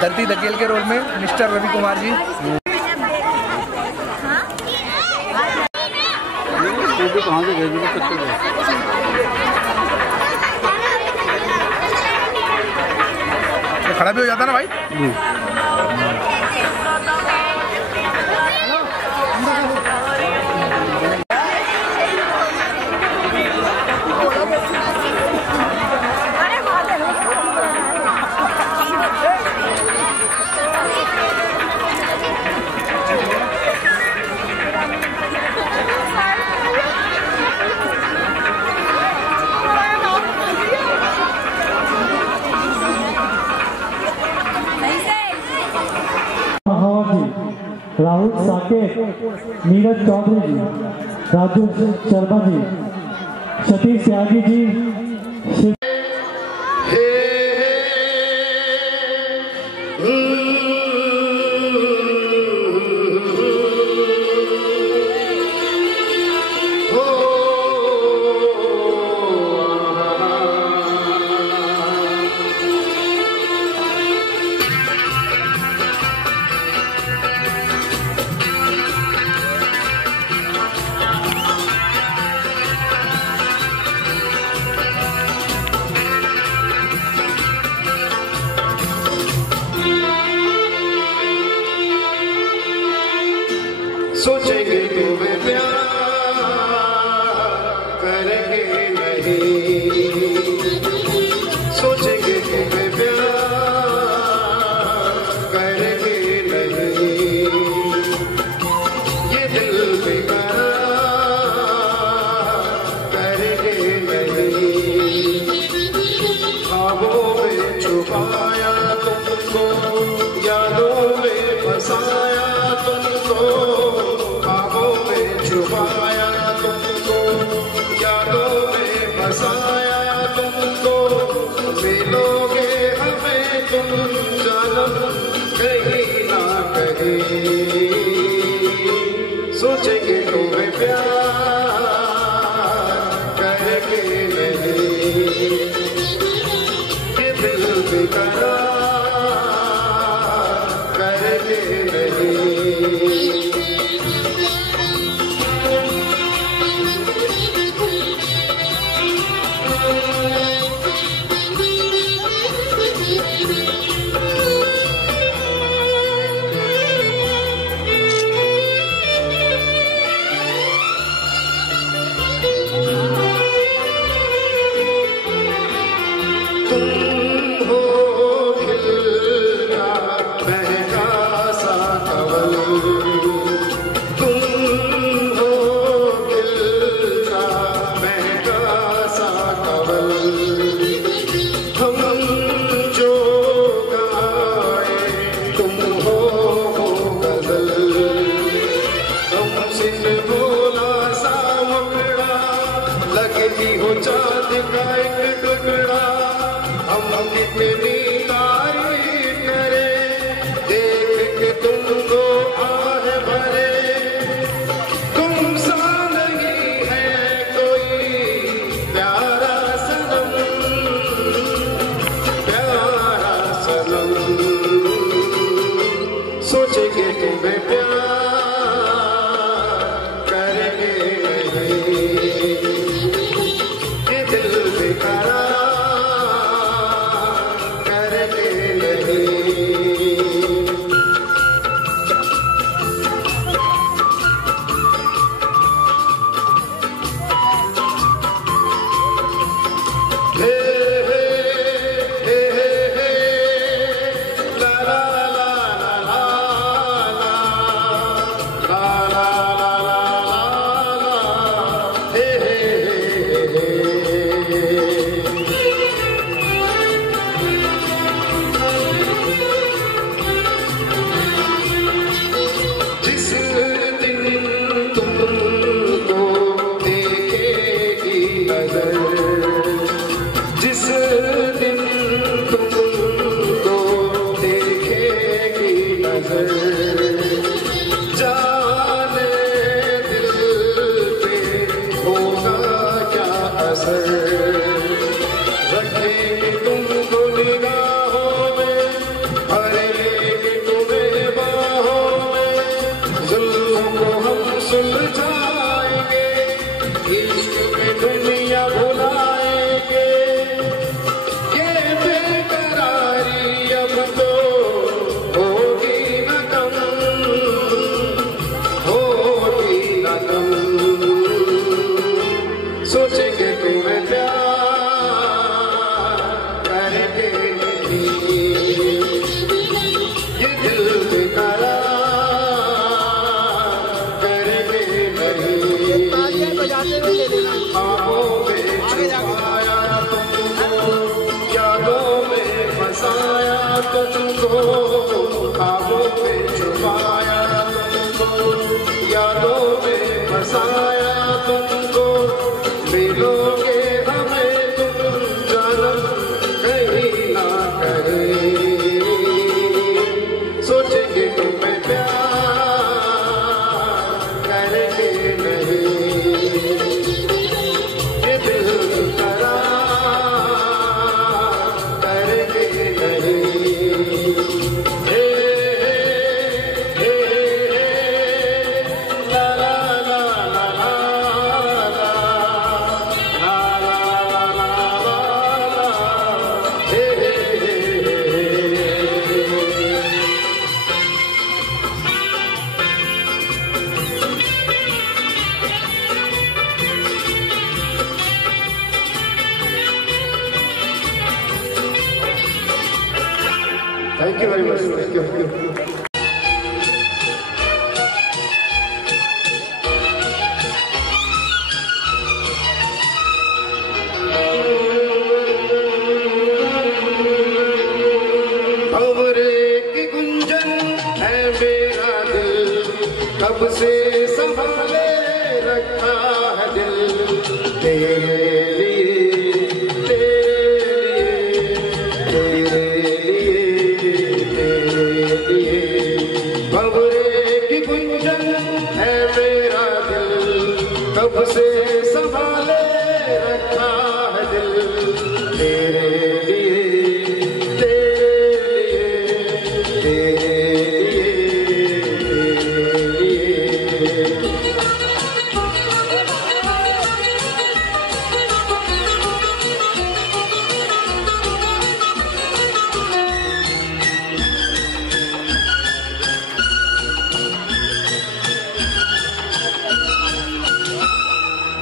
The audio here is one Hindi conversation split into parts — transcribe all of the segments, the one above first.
धरती धकेल के रोल में मिस्टर रवि कुमार जी। कहाँ से भेज खड़ा भी हो जाता ना भाई। राहुल साकेत, नीरज चौधरी जी, राजू शर्मा जी, सतीश त्यागी जी, सोचेंगे तुम्हें प्यार करेंगे नहीं, सोचेंगे तुम्हें प्यार करेंगे नहीं, ये दिल बेकरार करेंगे नहीं। ख्वाबों में छुपाया तुमको, यादों में फंसाया तुमको, छुपाया तुमको, यादों में फंसाया तुमको, मिलोगे हमें तुम जानम कहीं ना कहीं। सोचेंगे तुम्हें प्यार करेंगे नहीं, ये दिल बेकरार करेंगे नहीं। हो चाँद का एक टुकड़ा, हम कितनी तारीफ करें, देख के तुमको आह भरे, तुम सा नहीं है कोई प्यारा सनम, प्यारा सनम। सोचेंगे तुम्हें प्यार करेंगे नहीं, दिल बेकरार करेंगे नहीं। हे हे हे हे हे ला ला ला ला ला ला ला ला ला हे हे हे। जिस दिन तुमको देखेगी नजर, जिस दिन तुमको देखेगी नजर, जाने दिल पे होगा क्या असर, रखेगी तुमको निगाह thank you very much, thank you. कब से संभाले रखा है दिल तेरे लिए, तेरे लिए भंवरे की गुंजन है मेरा दिल, कब से संभाले रखा है दिल तेरे लिए, तेरे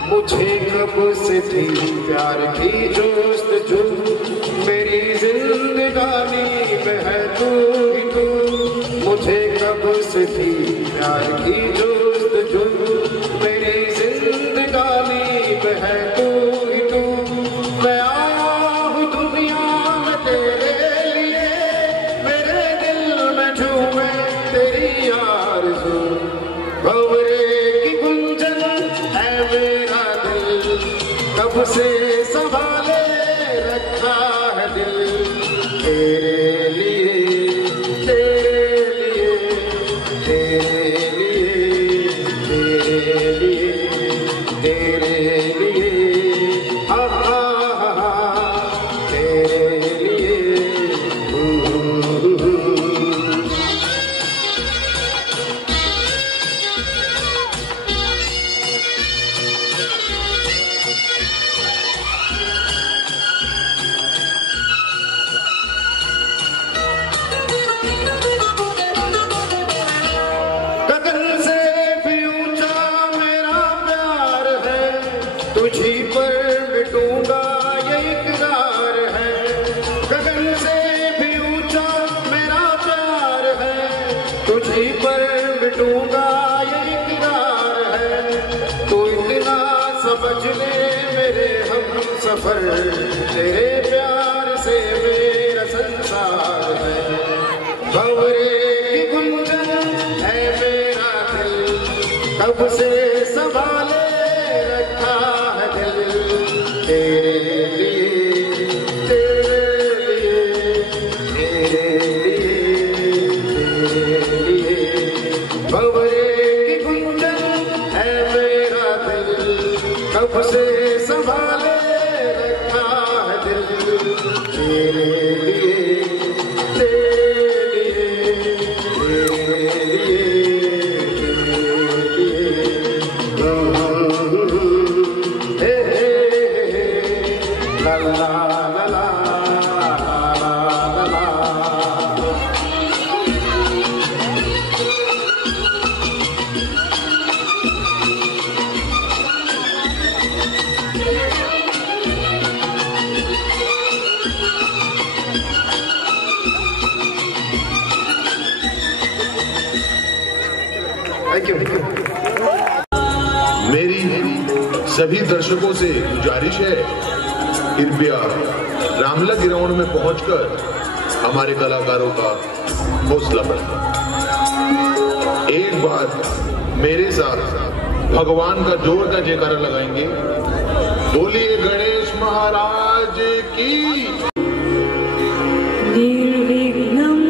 मुझे कब से थी प्यार की जोस्तजू, मेरी जिंदगानी में है तू ही तू। मुझे कब से थी प्यार की जोस्तजू, मेरी जिंदगानी में है तू ही तू। मैं आया हूँ दुनिया में तेरे लिए, मेरे दिल में झूमे तेरी आरज़ू। भंवरे की गुंजन है मेरा दिल, कब से संभाले रखा है दिल तेरे लिए, तेरे लिए, तेरे लिए, तेरे लिए, तेरे लिए। तुझी पर मिटूंगा ये इकरार है, गगन से भी ऊंचा मेरा प्यार है। तुझी पर मिटूंगा ये इकरार है, तू इतना समझ ले मेरे हम सफर, तेरे प्यार से मेरा संसार है। भंवरे की गुंजन है मेरा दिल, कब से संभाले रखा है दिल तेरे लिए, तेरे लिए, तेरे लिए। भंवरे की गुंजन है मेरा दिल, कब से संभाले रखा है दिल तेरे लिए, तेरे लिए, मेरी सभी दर्शकों से गुजारिश है, कृपया रामला ग्राउंड में पहुंचकर हमारे कलाकारों का हौसला बढ़ाएं। एक बार मेरे साथ भगवान का जोर का जयकारा लगाएंगे। बोलिए गणेश महाराज की। निर्विघ्नं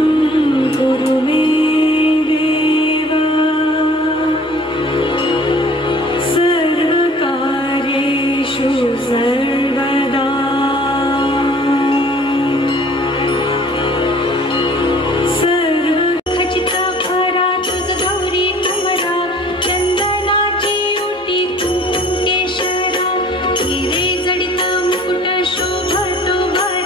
कुरु मे देव, सर्वकार्येषु सर्वदा। खचिता खरा तुझ गौरी कमरा, चंदनाची ओटी कुंकुम केशरा, हिरे जडिता मुकुट शोभतो भरा।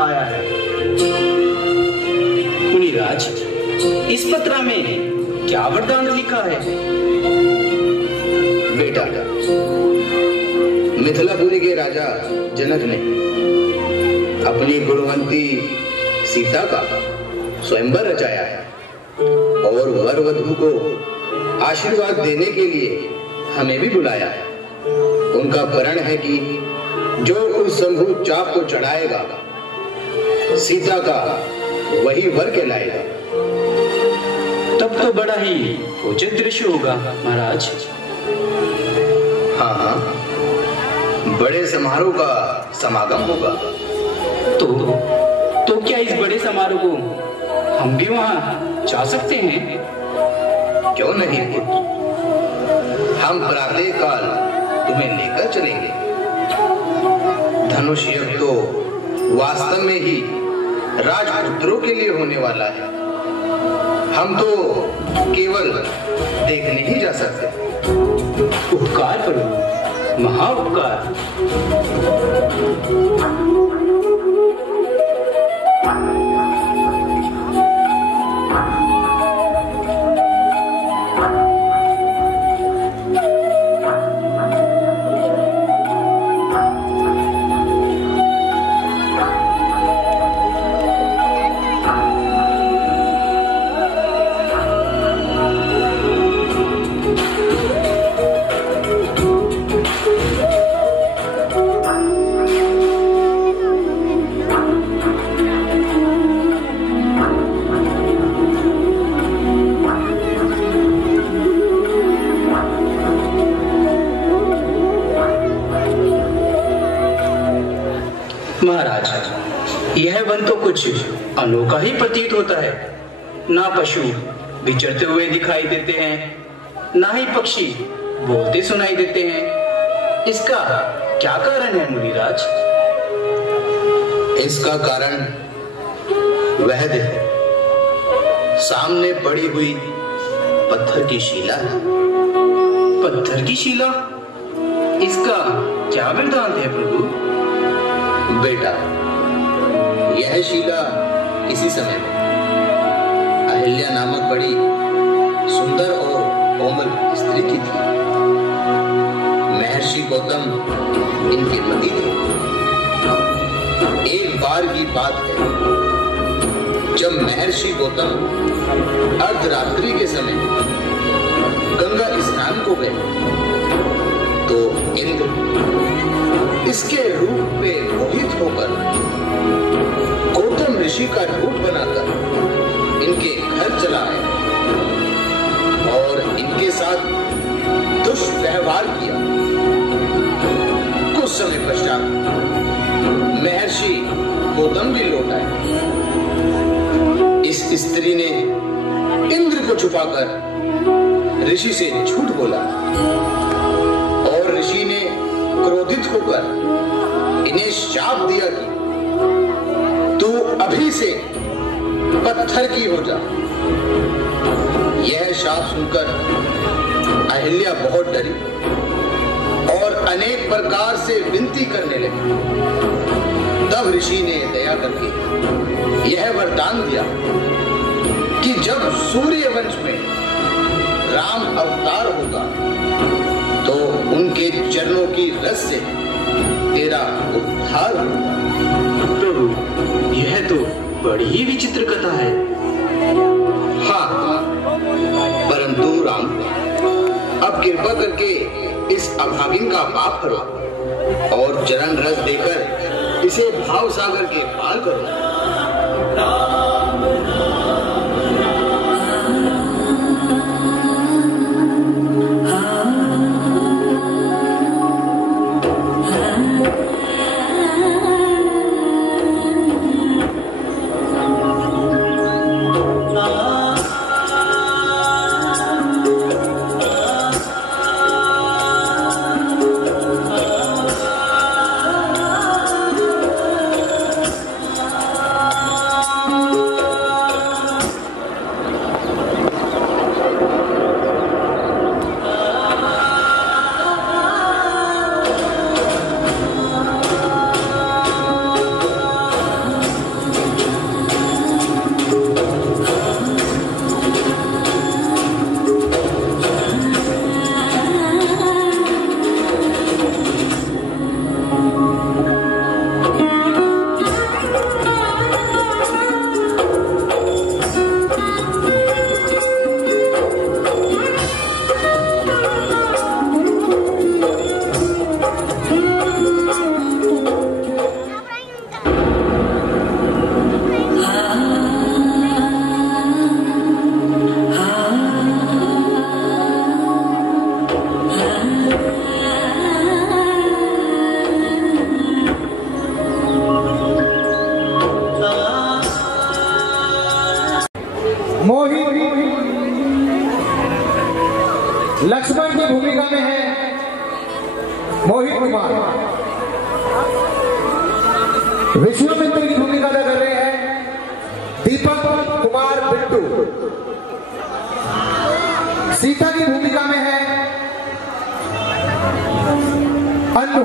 आया है। मुनिराज, इस पत्रा में क्या वरदान लिखा है? बेटा, मिथिलापुरी के राजा जनक ने अपनी गुणवंती सीता का स्वयंवर रचाया है और वर वधू को आशीर्वाद देने के लिए हमें भी बुलाया है। उनका वरण है कि जो उस शंभु चाप को चढ़ाएगा सीता का वही वर कहलाएगा। तब तो बड़ा ही उचित दृश्य होगा महाराज। हाँ, बड़े समारोह का समागम होगा। तो क्या इस बड़े समारोह को हम भी वहां जा सकते हैं? क्यों नहीं पुत्र, हम प्रातः काल तुम्हें लेकर चलेंगे। धनुष यज्ञ तो वास्तव में ही राजपुत्रों के लिए होने वाला है। हम तो केवल देखने ही जा सकते। उपकार करो, महाउपकार। महाराज, यह वन तो कुछ अनोखा ही प्रतीत होता है। ना पशु विचरते हुए दिखाई देते हैं, ना ही पक्षी बोलते सुनाई देते हैं। इसका क्या कारण है मुनिराज? इसका कारण वह है सामने पड़ी हुई पत्थर की शिला है। पत्थर की शिला? इसका क्या वृत्तांत है प्रभु? बेटा, यह शिला किसी समय में अहिल्या नामक बड़ी सुंदर और कोमल स्त्री की थी। महर्षि गौतम इनके पति थे। एक बार की बात है, जब महर्षि गौतम अर्धरात्रि के समय गंगा स्नान को गए तो इंद्र इसके रूप में मोहित होकर गौतम ऋषि का रूप बनाकर इनके घर चला आया और इनके साथ दुष्व्यवहार किया। कुछ समय पश्चात महर्षि गौतम भी लौट आए। इस स्त्री ने इंद्र को छुपाकर ऋषि से झूठ बोला और ऋषि ने क्रोधित होकर इन्हें शाप दिया कि तू अभी से पत्थर की हो जा। यह शाप सुनकर अहिल्या बहुत डरी और अनेक प्रकार से विनती करने लगी। तब ऋषि ने दया करके यह वरदान दिया कि जब सूर्य वंश में राम अवतार होगा तो उनके चरणों की रस से तेरा उद्धार होगा। प्रभु, यह तो बड़ी ही विचित्र कथा है। हाँ, परंतु राम, अब कृपा करके इस अभागिन का पाप करो और चरण रस देकर इसे भाव सागर के पार करो। मोहित लक्ष्मण की भूमिका में है मोहित कुमार। विश्वामित्र की भूमिका अदा कर रहे हैं दीपक कुमार बिट्टू। सीता की भूमिका में है अन्नू।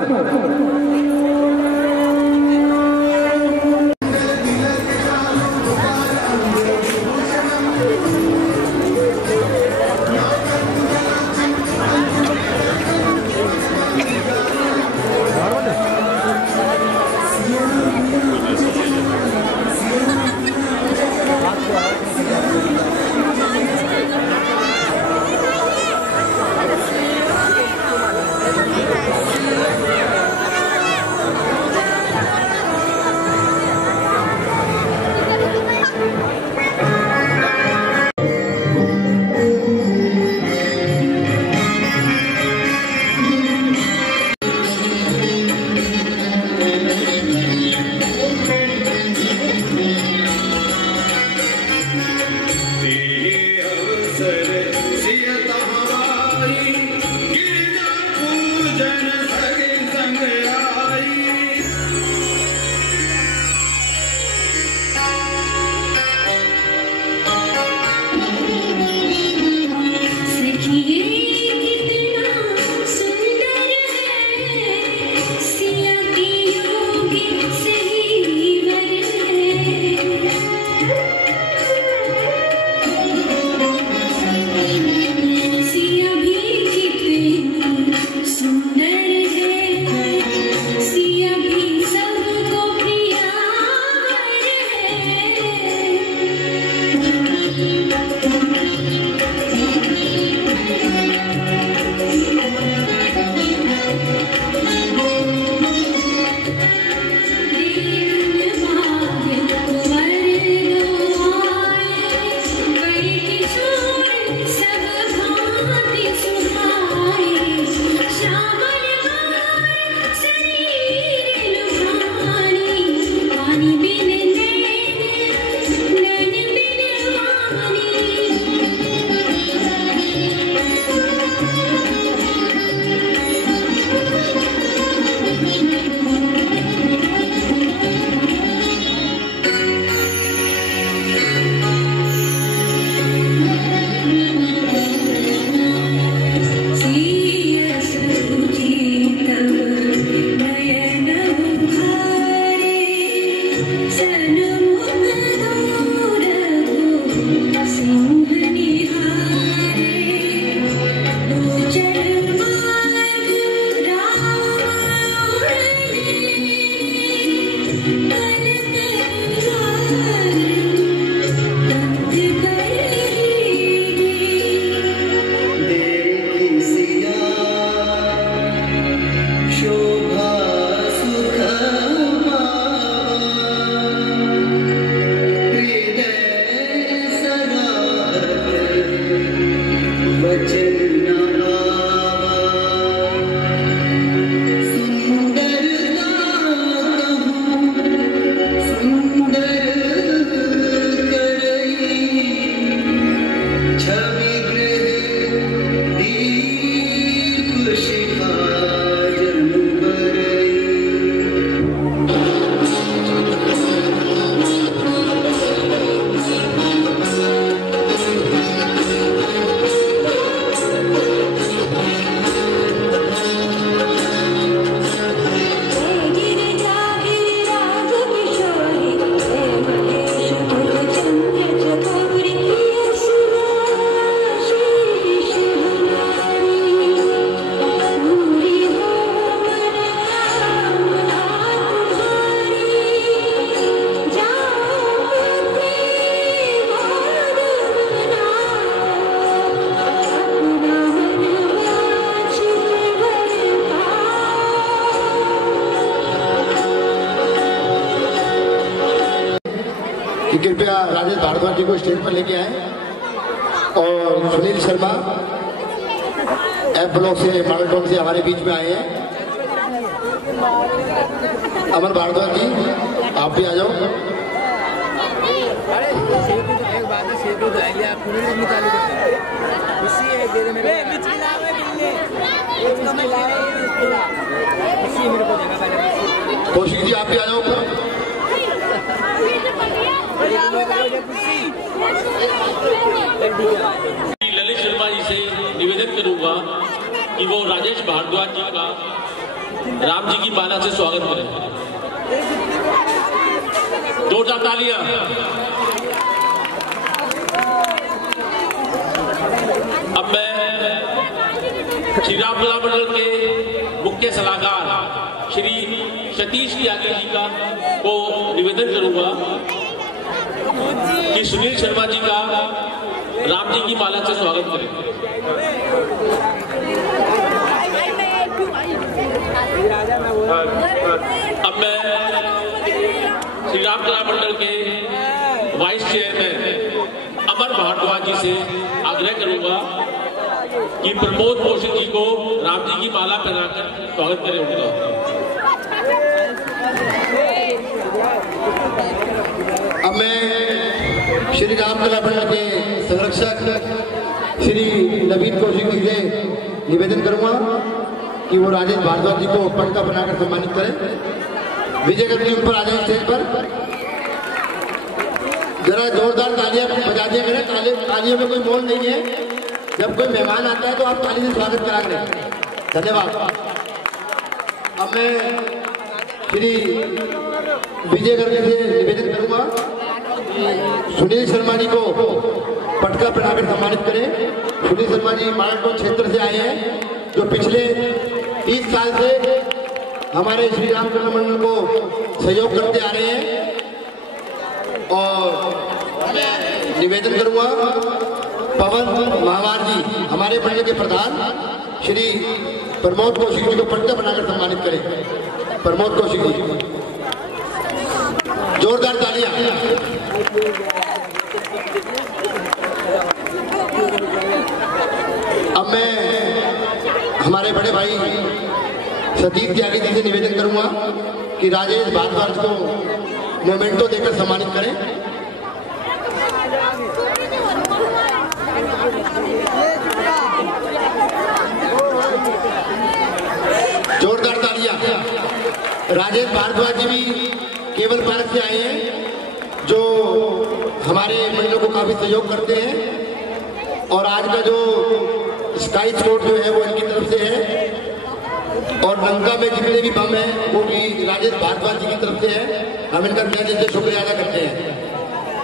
कि कृपया राजेश भारद्वाज जी को स्टेज पर लेके आए और सुनील शर्मा एफ ब्लॉक से मॉडल टाउन से हमारे बीच में आए हैं। अमर भारद्वाज जी आप भी आ जाओ। कौशिक जी आप भी आ जाओ ऊपर। ललित शर्मा जी से निवेदन करूंगा कि वो राजेश भारद्वाज जी का राम जी की माला से स्वागत करें। जोरदार तालियां। अब मैं श्री राम कला मंडल के मुख्य सलाहकार श्री सतीश त्यागी जी का को निवेदन करूंगा कि सुनील शर्मा जी का राम जी की माला से स्वागत करें। अब मैं श्री राम कला मंडल के वाइस चेयरमैन अमर भारद्वाज जी से आग्रह करूंगा कि प्रमोद कौशिक जी को राम जी की माला पहनाकर स्वागत करें उनका। अब मैं श्री राम कला मंडल के संरक्षक श्री नवीन कौशिक जी से निवेदन करूंगा कि वो राजेश भारद्वाज जी को पटका बनाकर सम्मानित करें। विजय करके ऊपर आ जाए स्टेज पर। जरा जोरदार तालियां बजा दिया करें। तालियों में कोई मोल नहीं है। जब कोई मेहमान आता है तो आप ताली से स्वागत करा करें। धन्यवाद। अब मैं श्री विजय करके से निवेदन करूंगा सुनील शर्मा जी को पटका पहनाकर सम्मानित करें। सुनील शर्मा जी मालटोन क्षेत्र से आए हैं, जो पिछले 30 साल से हमारे श्री राम कला मंडल को सहयोग करते आ रहे हैं। और मैं निवेदन करूंगा पवन महावार जी हमारे मंडल के प्रधान श्री प्रमोद कौशिक जी को पटका बनाकर सम्मानित करें। प्रमोद कौशिक जी, जोरदार तालियां। अब मैं हमारे बड़े भाई सतीश त्यागी जी से निवेदन करूंगा कि राजेश भारद्वाज को मोमेंटो देकर सम्मानित करें। जोरदार तालियां। राजेश भारद्वाज जी भी केवल पार्क से आए हैं, जो हमारे मंडल को काफी सहयोग करते हैं। और आज का जो स्काई स्पोर्ट जो है वो इनकी तरफ से है। और लंका में जितने भी बम हैं वो भी राजेश भारद्वाज जी की तरफ से है। हम इनका तहे दिल से शुक्रिया अदा करते हैं।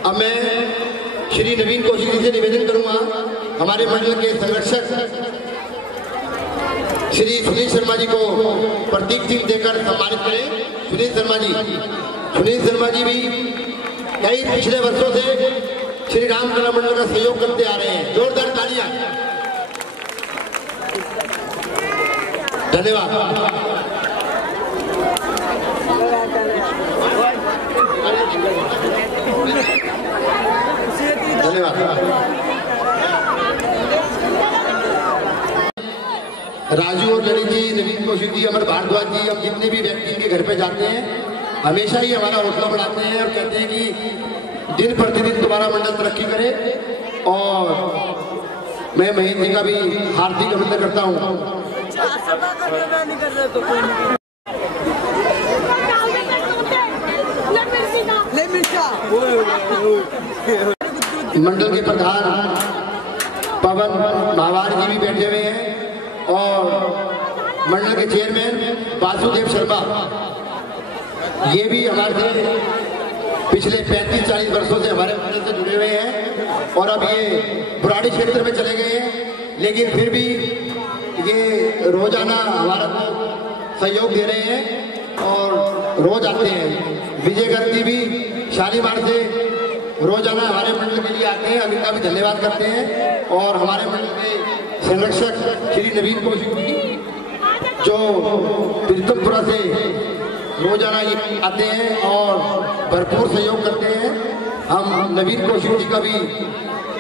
अब मैं श्री नवीन कौशिक जी से निवेदन करूंगा हमारे मंडल के संरक्षक श्री सुनील शर्मा जी को प्रतीक चिन्ह देकर सम्मानित करें। सुनील शर्मा जी भी कई पिछले वर्षों से श्री राम कला मंडल का सहयोग करते आ रहे हैं। जोरदार तालियां। धन्यवाद। राजू और ललित जी, नवीन कौशिक जी, अमर भारद्वाज जी, हम जितने भी व्यक्ति के घर पे जाते हैं हमेशा ही हमारा हौसला बढ़ाते हैं और कहते हैं कि दिन प्रतिदिन तुम्हारा मंडल तरक्की करे। और मैं महेंद्र जी का भी हार्दिक अभिनंदन करता हूँ। मंडल के प्रधान पवन महावार जी भी बैठे हुए हैं और मंडल के चेयरमैन वासुदेव शर्मा, ये भी हमारे से पिछले 35-40 वर्षों से हमारे मंडल से जुड़े हुए हैं और अब ये बुराड़ी क्षेत्र में चले गए हैं, लेकिन फिर भी ये रोजाना हमारा सहयोग दे रहे हैं और रोज आते हैं। विजय गर्ग भी शालीमार से रोजाना हमारे मंडल के लिए आते हैं, हम इनका भी धन्यवाद करते हैं। और हमारे मंडल के संरक्षक श्री नवीन कौशिक जी, जो तीर्थमपुरा से रोजाना ये आते हैं और भरपूर सहयोग करते हैं, हम नवीन कौशिक जी का भी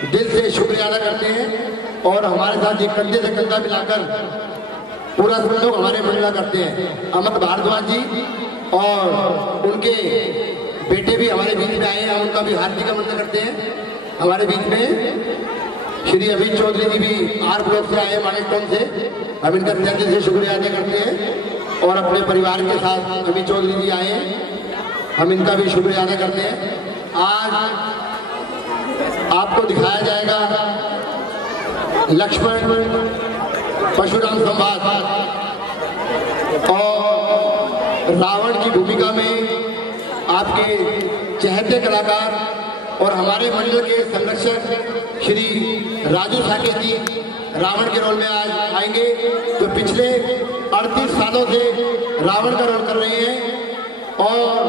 दिल से शुक्रिया अदा करते हैं। और हमारे साथ एक कंधे से कंधा मिलाकर पूरा सहयोग हमारे मंडल करते हैं। अमर भारद्वाज जी और उनके बेटे भी हमारे बीच में आए हैं, हम उनका भी हार्दिक अभिनंदन करते हैं। हमारे बीच में श्री अमित चौधरी जी भी आर ब्लॉक से आए, मानिकटन से। हम इनका दिल से शुक्रिया अदा करते हैं और अपने परिवार के साथ अमित चौधरी जी आए, हम इनका भी शुक्रिया अदा करते हैं। आज आपको दिखाया जाएगा लक्ष्मण परशुराम संवाद और रावण की भूमिका में आपके चहेते कलाकार और हमारे मंडल के संरक्षक श्री राजू साकेत जी रावण के रोल में आज आएंगे, जो पिछले 38 सालों से रावण का रोल कर रहे हैं। और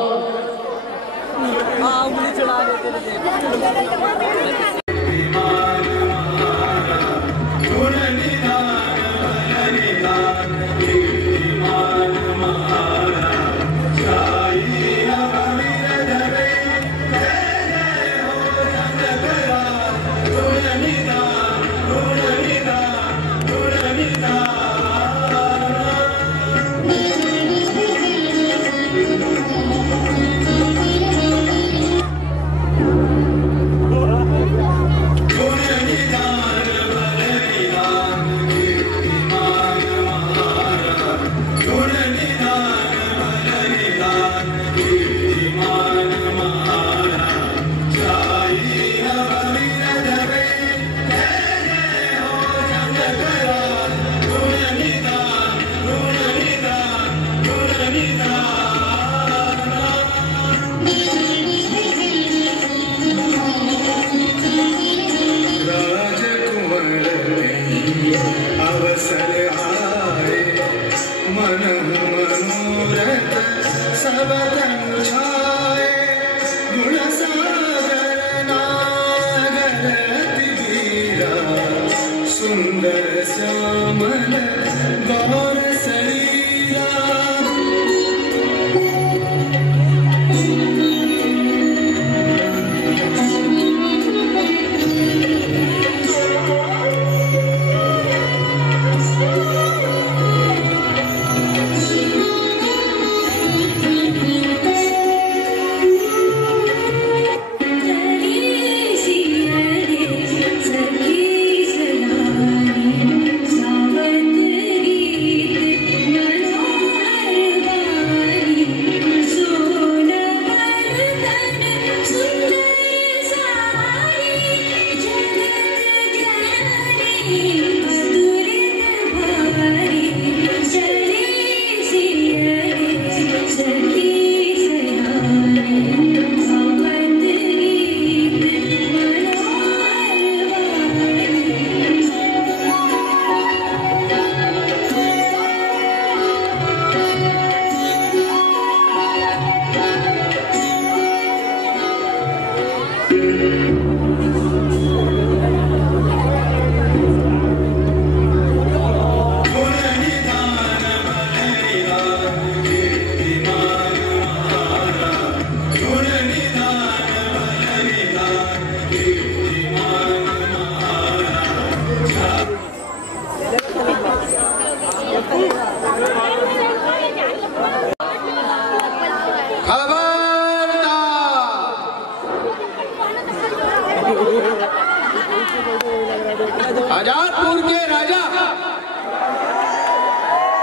आजादपुर के राजा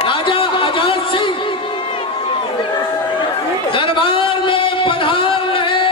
आजाद सिंह दरबार में पधार रहे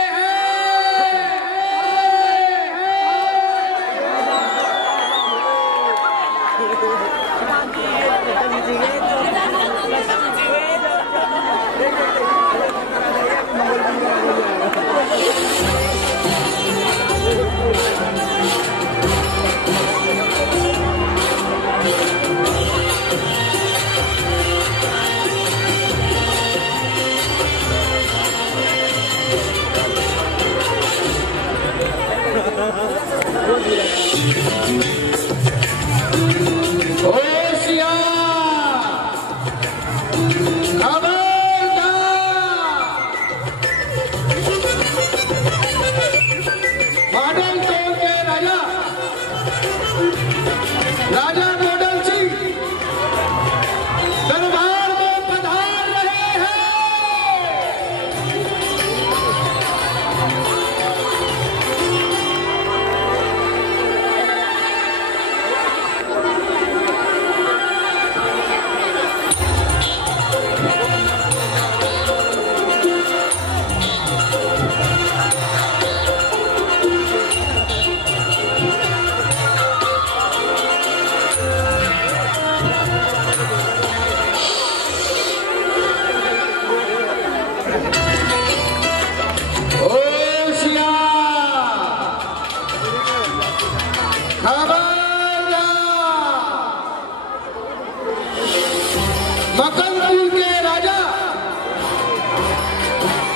मकनपुर के राजा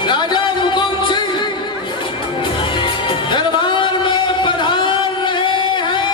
राजा हुकुम सिंह दरबार में पधार रहे हैं।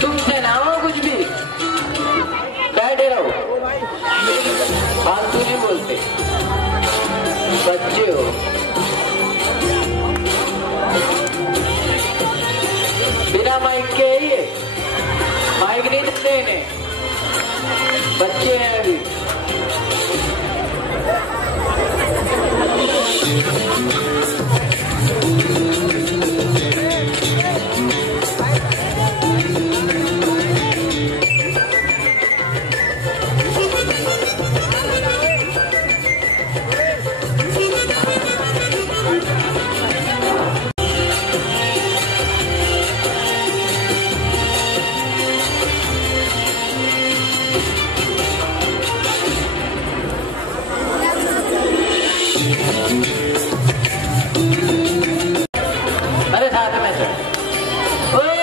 तुमसे ना हो कुछ भी, बैठे रहो, फालतू नहीं बोलते, बच्चे हो। बिना माइक के ही है, माइक नहीं देते इन्हें, बच्चे हैं अभी। अरे साथ में चल, ओए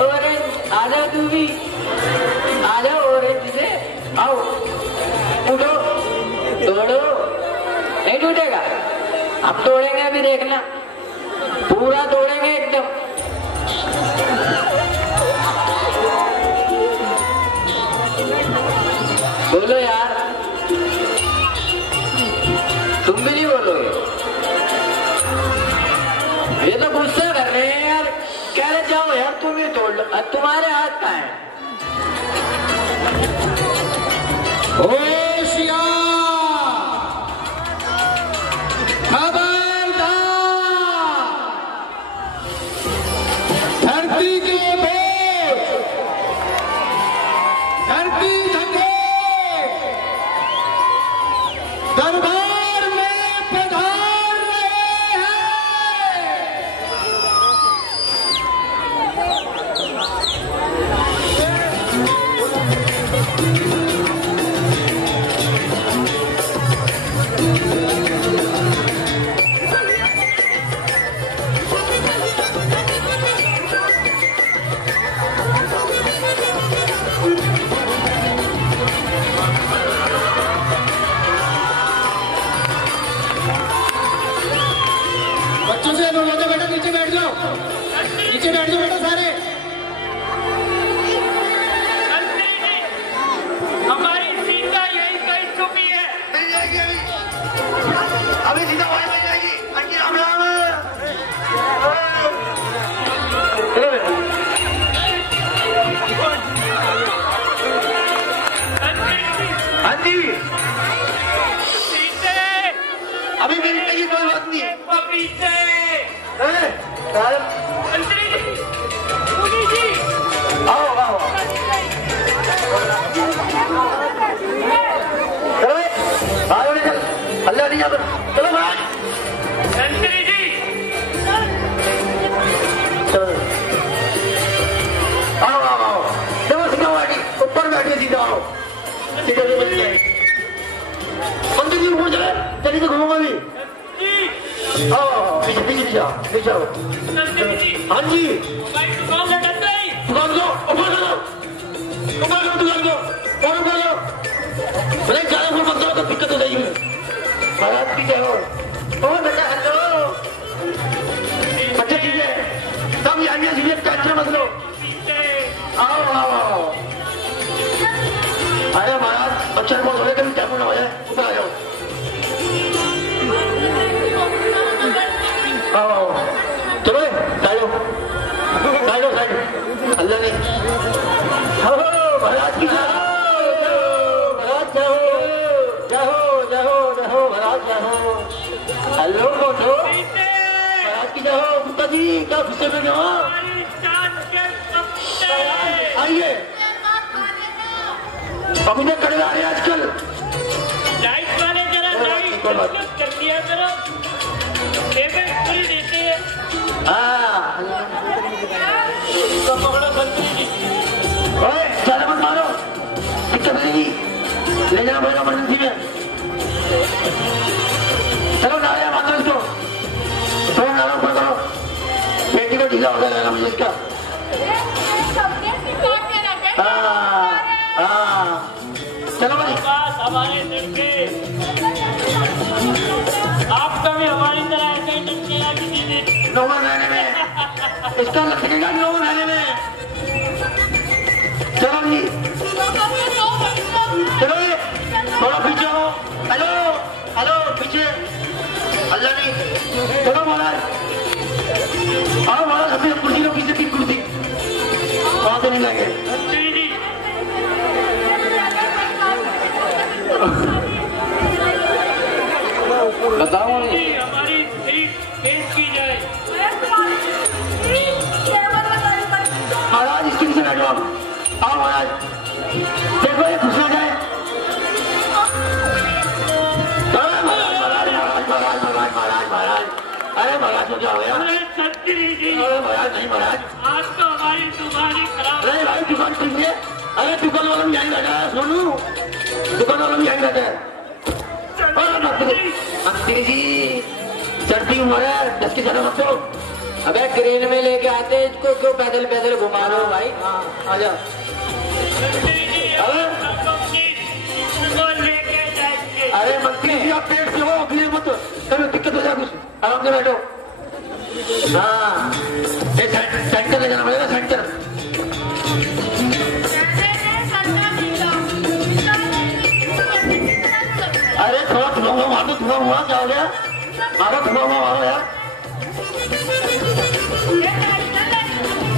ऑरेंज आ जाओ, तू भी आ जाओ, ऑरेंज से आओ, उठो, तोड़ो, नहीं टूटेगा, हम तोड़ेंगे अभी, देखना पूरा तोड़ेंगे एकदम। बोलो यार, तुम भी नहीं बोलोगे? ये तो गुस्सा कर रहे हैं यार, कह रहे जाओ यार तुम ही तोड़ लो, तुम्हारे हाथ का है। होशियार, खबरदार, धरती के बोझ, धरती धके दरबार में पधार रहे हैं। बच्चों से बोलो तो बेटा नीचे बैठ जाओ, नीचे बैठ जाओ बेटा सारे। हमारी सीता यही कहीं छुपी है, मिल जाएगी अभी सीता वहीं मिल जाएगी। राम राम। हाँ जी, अभी मिलने की कोई बात नहीं। आओ आओ, चलो चल, अल्लाह नहीं आता, चलो भाई। आओ आओ आओ, देखो सीधा बैठी, ऊपर बैठिए, सीधा आओ, सीधा से बच जाए। मंदिर जी ऊपर चले, चलिए तो घूमूंगा भी। आओ पीछे पीछे जाओ, पीछे आओ। हाँ जी, दुकान दो, ऊपर करो, ऊपर करो दुकान को, और ऊपर करो, भले ज्यादा फूल मत करो तो दिक्कत हो जाएगी। महाराज की जय हो। ओ बेटा हेलो, मच्छर बहुत हो रहे, कभी टाइम ना हो जाए, ऊपर आ जाओ। चलो साइड अल्लाह ने महाराज की जाओ महाराज जाओ। हेलो बोलो महाराज की जाओ। गुप्ता जी क्या गुस्से में जाओ, आइए। अभी तक खड़े आ रहे हैं आजकल। लाइट वाले जरा लाइट कर दिया करो, पेमेंट पूरी देते हैं। तो पकड़ो मंत्री जी। ओए ज्यादा मत मारो, दिक्कत नहीं, ले जाना पड़ेगा इमरजेंसी में। चलो नारिया मारो इसको, थोड़ा नारा ऊपर करो, बेटी को ढीला हो जाएगा मुझे इसका। चलो भाई हमारे लड़के आपका भी हमारी तरह ऐसे ही लड़के किसी ने नौवन रहने में इसका लगेगा नौवन रहने में। चलो जी चलो थोड़ा पीछे हो। हेलो हेलो पीछे अल्लाह नहीं। चलो महाराज आओ महाराज, अपनी कुर्सी लो, पीछे की कुर्सी वहां से नहीं लगे। बताओ हमारी पेश की जाए। महाराज इसके नीचे बैठो, आओ महाराज, देखो ये घुसना जाए। अरे महाराज क्या हो गया? महाराज नहीं महाराज, आज तो हमारी दुकान खराब। अरे भाई दुकान ठीक है। अरे दुकान वाला भी यहीं बैठा है, सोनू दुकान वाला भी यहीं बैठा है। मंत्री जी चढ़ती उम्र है, दस की ज्यादा मत करो। अबे क्रेन में लेके आते हैं इसको, क्यों पैदल पैदल घुमा रहे हो भाई? हाँ आजा। अरे मंत्री जी आप पेट से हो, गिरे मत, कभी दिक्कत हो जाए कुछ, आराम से बैठो। हाँ सेंटर ले जाना पड़ेगा, सेंटर। अरे थोड़ा धुआं हुआ मारो, धुआं हुआ क्या हो गया? मारो धुआं हुआ मारो यार,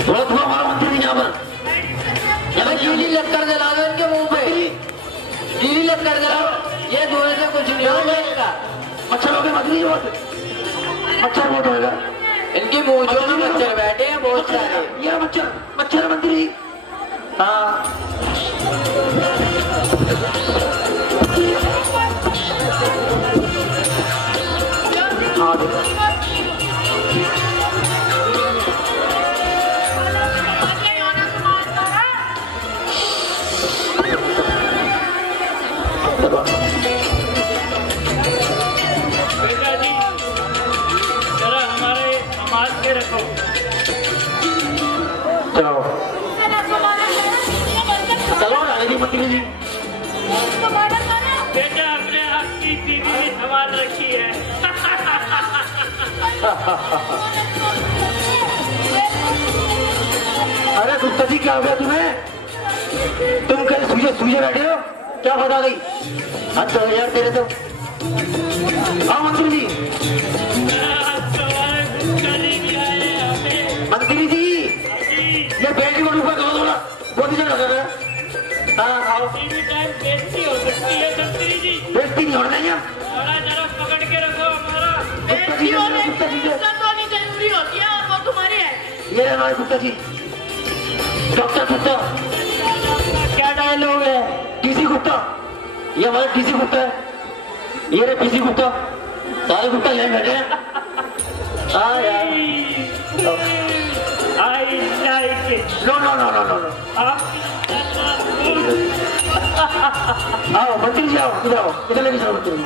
थोड़ा धुआं मारो मंत्री जी यहाँ पर। गीली लक्कर जला दो इनके मुंह पे, गीली लक्कर जलाओ, ये धुएं से कुछ नहीं होगा। मच्छर हो गए मंत्री, मच्छर बहुत होगा इनके मुंह में मच्छर बैठे हैं बहुत सारे। ये मच्छर मच्छर मंत्री जी। हाँ बेटा जी जरा हमारे समाज के रखो। चलो चलो रानी मंत्री जी। बेटा अपने आपकी बीवी संभाल रखी है। अरे गुप्ता जी क्या हो गया तुम्हें? तुम कल सूझे बैठे हो, क्या बता गई? अच्छा यार तेरे तो। हाँ मंत्री जी। मंत्री जी ये बेटी को ऊपर करो थोड़ा, बहुत ही लगा है। हाँ आओ। बेइज्जती हो सकती है मंत्री जी। बेइज्जती नहीं होना है, जरा पकड़ के रखो हमारा। गुप्ता जी जरूरी होती है और वो तुम्हारी है। ये हमारे गुप्ता जी, डॉक्टर गुप्ता। क्या डायलॉग है? डीसी गुप्ता, ये हमारा डीसी गुप्ता है, ये रे पीसी गुप्ता, सारे गुप्ता यहीं बैठे हैं। हाँ यार I like it. No no no no no. आओ मंत्री जी, आओ इधर, आओ इधर लेके चलो मंत्री जी,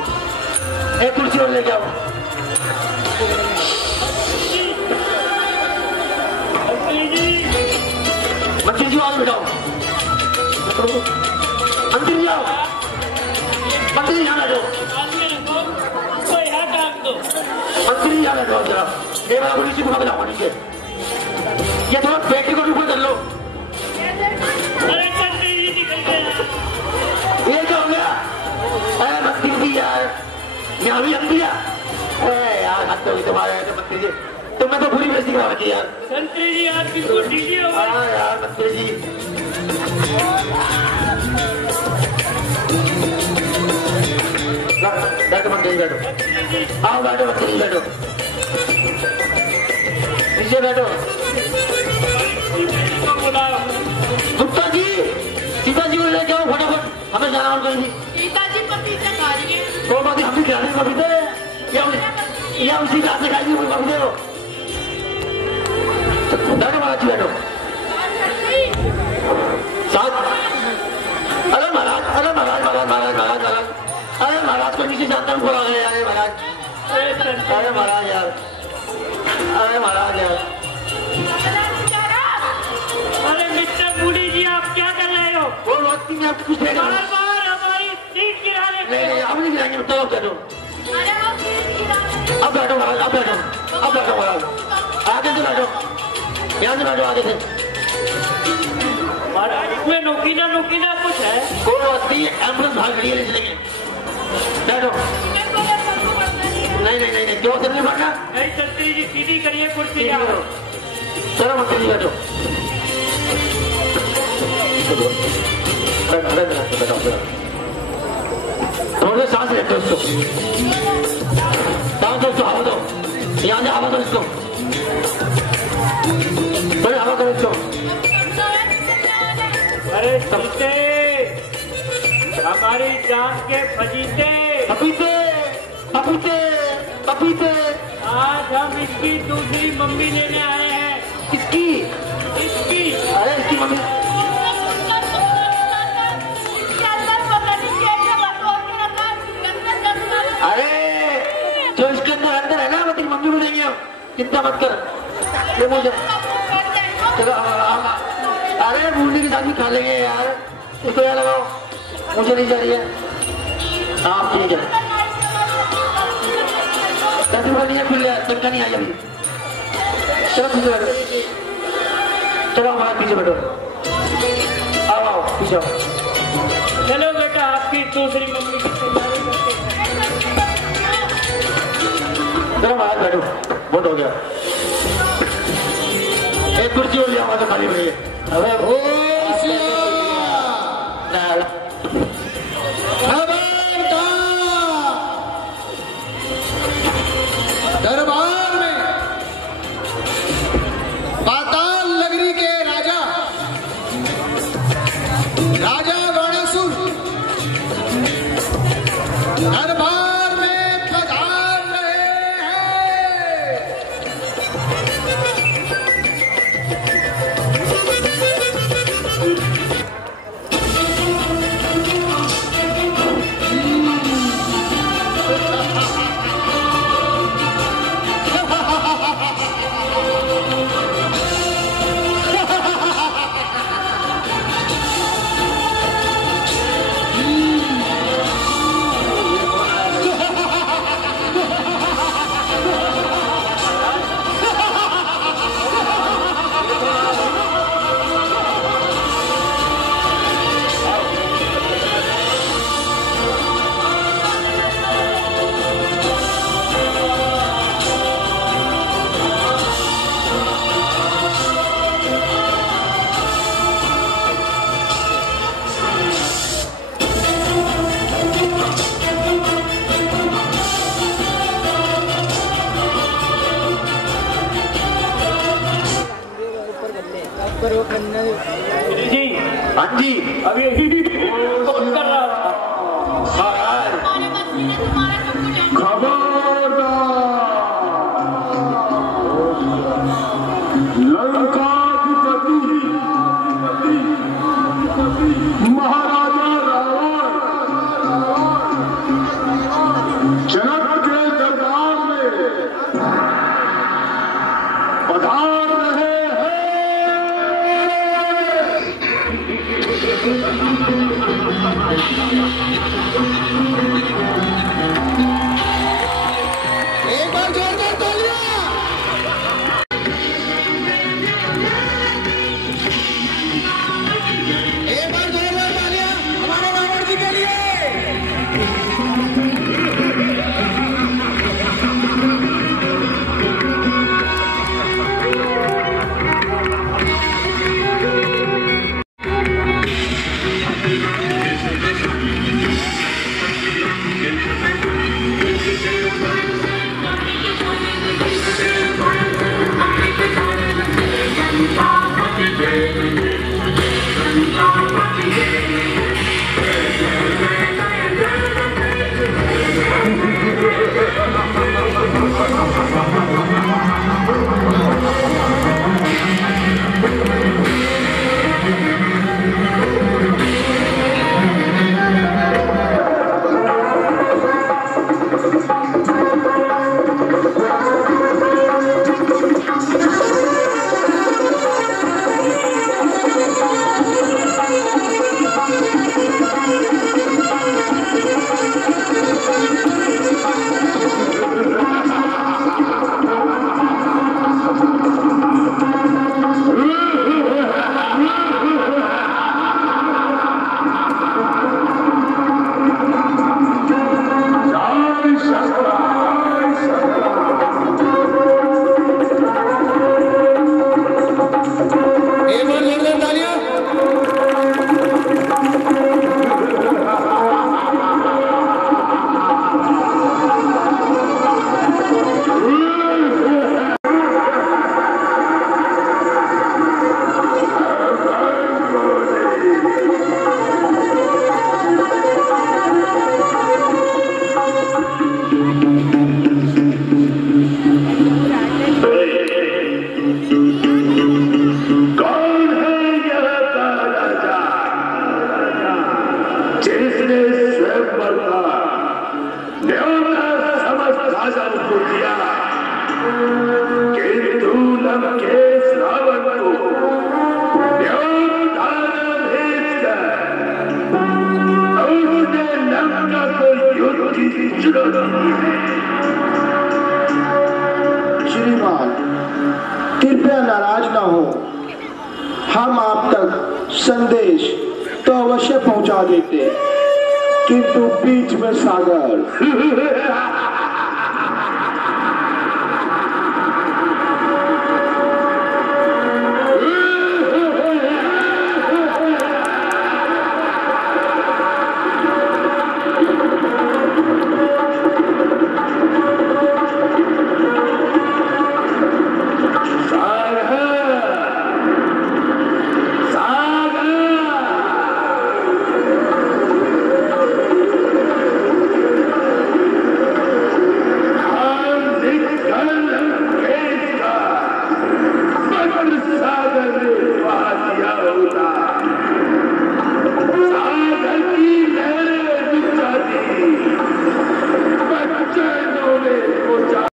एक कुर्सी और लेके आओ। मंत्री जी आओ बैठाओ, मंत्री जी आओ, मंत्री जी यहाँ बैठो, मंत्री जी यहाँ बैठो जरा, ये वाला पुलिस को बुलाओ नीचे, ये थोड़ा पेटी को ऊपर कर लो। ये क्या हो गया? मैं अभी अंबिया यार हाथ तो तुम्हारे मंत्री जी तुम्हें तो पूरी बेइज्जती करा रखी यार। मंत्री जी यार बिल्कुल ढीली हो गई। हाँ यार मंत्री जी बैठो मंत्री जी बैठो। आओ बैठो मंत्री जी बैठो नीचे बैठो। गुप्ता जी सीता जी को ले जाओ फटाफट हमें जाना और कहीं। सीता जी पपीते खा रही है। तो बात हम भी खा रहे हैं पपीते या उसी का से खाएंगे कोई पपीते हो। बैठो महाराज जी बैठो साथ। अरे महाराज अरे महाराज महाराज महाराज महाराज महाराज अरे महाराज को नीचे जानता हूँ बोला गया अरे महाराज अरे महाराज यार अरे महाराज यार। अरे मिस्टर बूढ़ी जी आप क्या कर रहे हो? वो बात नहीं आप कुछ नहीं बार-बार हमारी सीट गिराने नहीं आप नहीं गिराएंगे तो आप बैठो। अब बैठो महाराज अब बैठो महाराज आगे से बैठो यहाँ से बैठो आगे से। महाराज इसमें नोकीना कुछ है? कोई बात नहीं एम्बुलेंस भाग खड़ी है ले चलेंगे बैठो। नहीं नहीं नहीं क्यों से नहीं भागना? नहीं मंत्री जी सीधी करिए कुर्सी। चलो मंत्री जी बैठो थोड़े सांस लेते हो उसको सांस दो उसको हवा दो यहाँ से हवा दो इसको थोड़ी हवा करो इसको। अरे पपीते हमारी जान के फजीते पपीते पपीते पपीते आज हम इसकी दूसरी मम्मी लेने आए हैं। किसकी? इसकी। अरे इसकी मम्मी अरे जो इसके अंदर है ना वो तेरी मम्मी को देंगे हम चिंता मत कर। ये मुझे चलो अरे बूढ़ी के साथ भी खा लेंगे यार इसको यार लगाओ मुझे नहीं जा रही है। हाँ ठीक है 10 रुपये नहीं है खुल गया तनखा नहीं आई अभी। चलो पीछे बैठो चलो हमारा पीछे बैठो आओ आओ पीछे आओ। चलो बेटा आपकी दूसरी मम्मी की तैयारी करते हैं। चलो बाहर बैठो बहुत हो गया। एक कुर्सी हो लिया हमारे खाली भाई। अरे दरबार में पाताल नगरी के राजा गणेशुर दरबार में पधार रहे हैं। जी हाँ जी अभी कौन कर रहा लंका महाराजा रावण जनक के दरबार में पधार रहे एक बार जोरदार तालियां। एक बार जोरदार तालियां हमारे रावण जी के लिए। श्रीमान कृपया नाराज ना हो, हम आप तक संदेश तो अवश्य पहुंचा देते, किंतु बीच में सागर हम